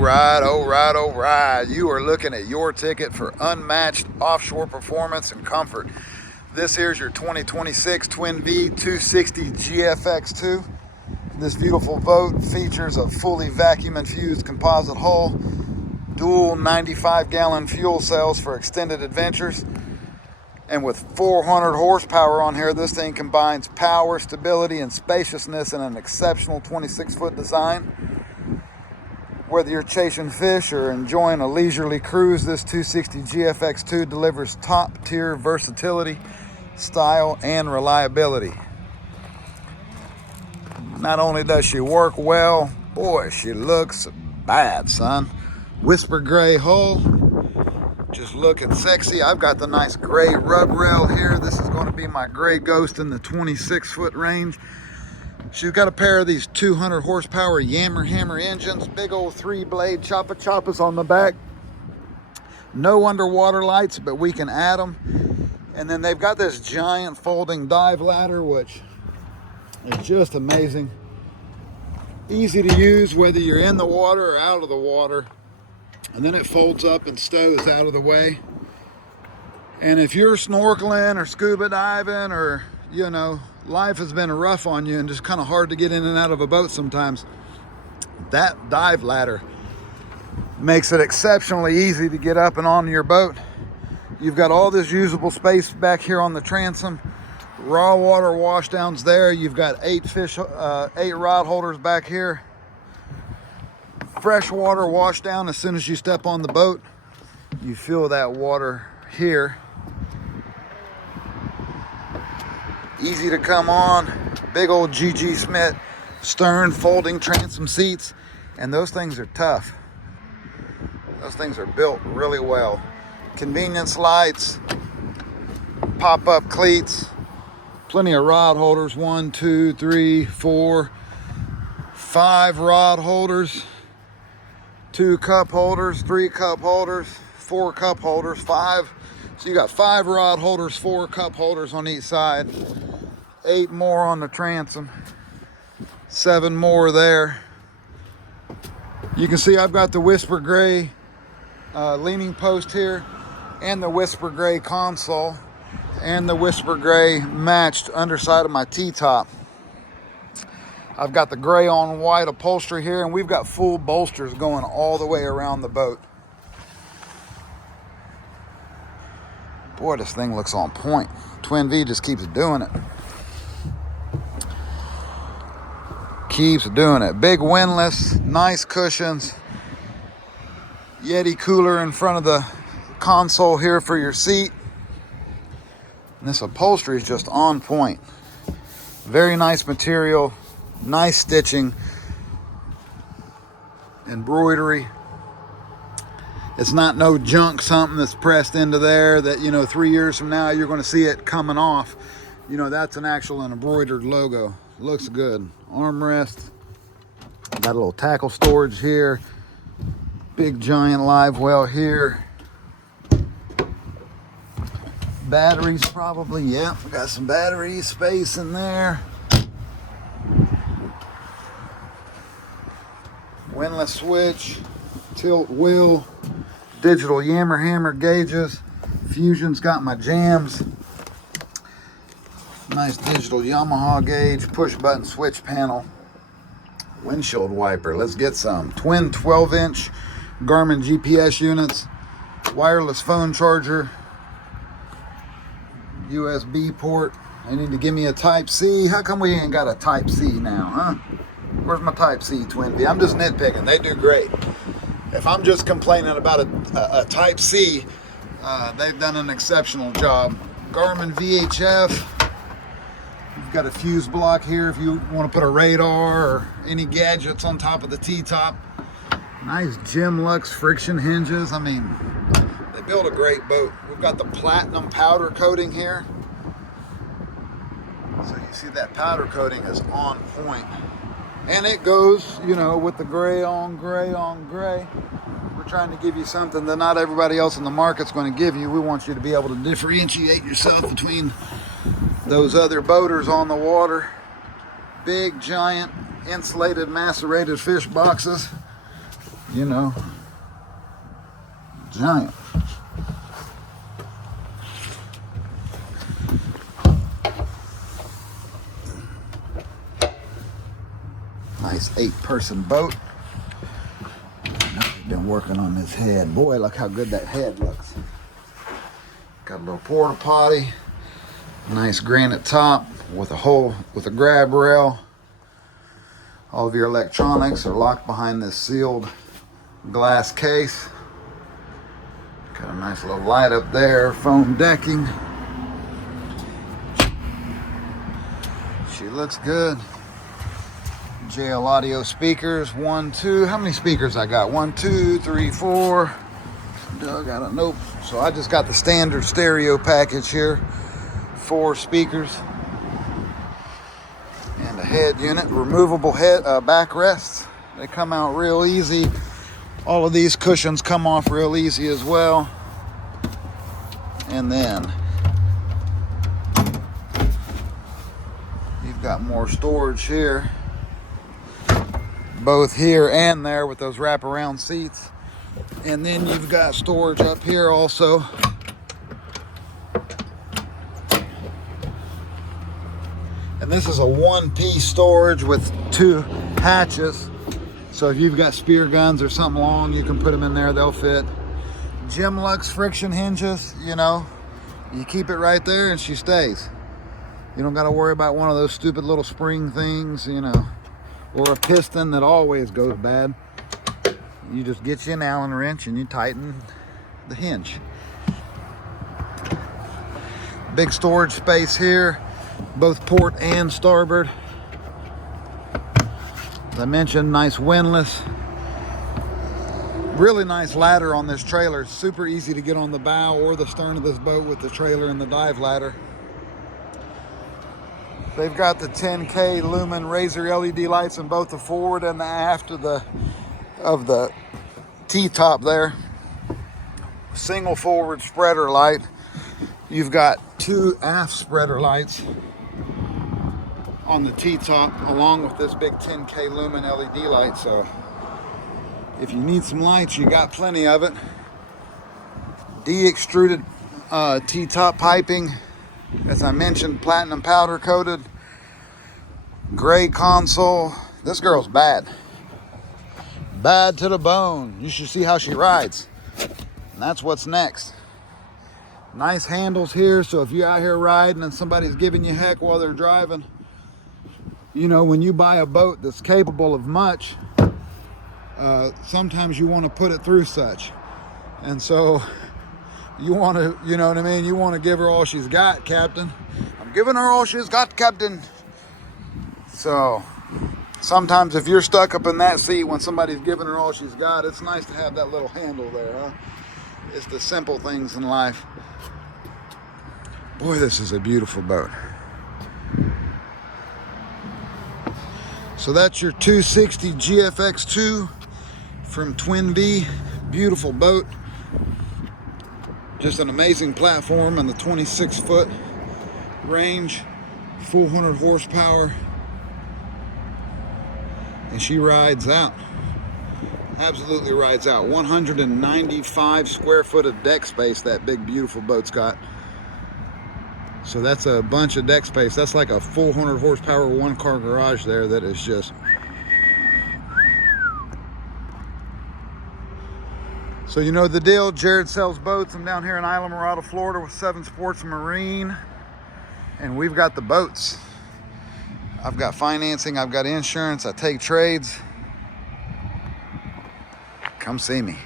Alright, alright, alright. You are looking at your ticket for unmatched offshore performance and comfort. This here's your 2026 Twin Vee 260 GFX2. This beautiful boat features a fully vacuum infused composite hull, dual 95-gallon fuel cells for extended adventures, and with 400 horsepower on here, this thing combines power, stability, and spaciousness in an exceptional 26-foot design. Whether you're chasing fish or enjoying a leisurely cruise, this 260 GFX2 delivers top-tier versatility, style, and reliability. Not only does she work well, boy, she looks bad, son. Whisper gray hull, just looking sexy. I've got the nice gray rub rail here. This is going to be my gray ghost in the 26-foot range. She's got a pair of these 200 horsepower Yamaha engines, big old 3-blade choppas on the back. No underwater lights, but we can add them. And then they've got this giant folding dive ladder, which is just amazing. Easy to use whether you're in the water or out of the water. And then it folds up and stows out of the way. And if you're snorkeling or scuba diving, or life has been rough on you and just kind of hard to get in and out of a boat sometimes, that dive ladder makes it exceptionally easy to get up and on your boat. You've got all this usable space back here on the transom. Raw water washdowns there. You've got 8 rod holders back here. Freshwater washdown as soon as you step on the boat. You feel that water here. Easy to come on. Big old GG Smith stern folding transom seats, and those things are tough. Those things are built really well. Convenience lights, pop-up cleats, plenty of rod holders. 1, 2, 3, 4, 5 rod holders, 2 cup holders, 3 cup holders, 4 cup holders, 5. So you got 5 rod holders, 4 cup holders on each side. 8 more on the transom, 7 more there. You can see I've got the Whisper Gray leaning post here, and the Whisper Gray console, and the Whisper Gray matched underside of my T-top. I've got the gray on white upholstery here, and we've got full bolsters going all the way around the boat. Boy, this thing looks on point. Twin Vee just keeps doing it. Keeps doing it. Big Windlass, nice cushions, Yeti cooler in front of the console here for your seat. And this upholstery is just on point. Very nice material, nice stitching, embroidery. It's not no junk, something that's pressed into there that 3 years from now you're going to see it coming off. That's an actual embroidered logo. Looks good. Armrest. Got a little tackle storage here. Big giant live well here. Batteries probably. Yeah, we got some battery space in there. Windlass switch. Tilt wheel. Digital Yamahas gauges. Fusion's got my jams. Nice digital Yamaha gauge, push button switch panel, windshield wiper. Let's get some. Twin 12-inch Garmin GPS units, wireless phone charger, USB port. They need to give me a Type-C. How come we ain't got a Type-C now, huh? Where's my Type-C, Twin Vee? I'm just nitpicking. They do great. If I'm just complaining about a Type-C, they've done an exceptional job. Garmin VHF. You've got a fuse block here if you want to put a radar or any gadgets on top of the T-top. Nice Gemlux friction hinges. I mean, they build a great boat. We've got the platinum powder coating here. So you see that powder coating is on point. And it goes, with the gray on gray on gray. We're trying to give you something that not everybody else in the market's going to give you. We want you to be able to differentiate yourself between those other boaters on the water. Big, giant, insulated, macerated fish boxes. you know, giant. Nice 8-person boat. Been working on this head. Boy, look how good that head looks. Got a little porta potty. Nice granite top with a grab rail. All of your electronics are locked behind this sealed glass case. Got a nice little light up there, foam decking. She looks good. JL audio speakers, 1, 2. How many speakers I got? 1, 2, 3, 4. Doug, I don't know. So I just got the standard stereo package here. 4 speakers. And a head unit, removable head backrests. They come out real easy. All of these cushions come off real easy as well. And then you've got more storage here. Both here and there with those wraparound seats. And then you've got storage up here also. And this is a 1-piece storage with 2 hatches. So if you've got spear guns or something long, you can put them in there, they'll fit. Gemlux friction hinges, you know, you keep it right there and she stays. You don't got to worry about one of those stupid little spring things, you know, or a piston that always goes bad. You just get you an Allen wrench and you tighten the hinge. Big storage space here, both port and starboard. As I mentioned, nice windlass. Really nice ladder on this trailer. Super easy to get on the bow or the stern of this boat with the trailer and the dive ladder. They've got the 10K lumen razor LED lights in both the forward and the aft of the T-top there. Single forward spreader light. You've got 2 aft spreader lights on the T-top along with this big 10K lumen LED light. So if you need some lights, you got plenty of it. De-extruded T-top piping. As I mentioned, platinum powder coated. Gray console. This girl's bad. Bad to the bone. You should see how she rides. And that's what's next. Nice handles here, so if you're out here riding and somebody's giving you heck while they're driving, you know, when you buy a boat that's capable of much, sometimes you want to put it through such. And so you want to, you know what I mean? You want to give her all she's got, Captain. I'm giving her all she's got, Captain. So sometimes if you're stuck up in that seat when somebody's giving her all she's got, it's nice to have that little handle there, huh? It's the simple things in life. Boy, this is a beautiful boat. So that's your 260 GFX2 from Twin Vee. Beautiful boat. Just an amazing platform and the 26-foot range, 400 horsepower. And she rides out. Absolutely rides out. 195 square foot of deck space that big beautiful boat's got. So that's a bunch of deck space. That's like a 400 horsepower 1-car garage there that is just... So you know the deal. Jared sells boats. I'm down here in Islamorada, Florida with 7 Sports Marine. And we've got the boats. I've got financing, I've got insurance, I take trades. Come see me.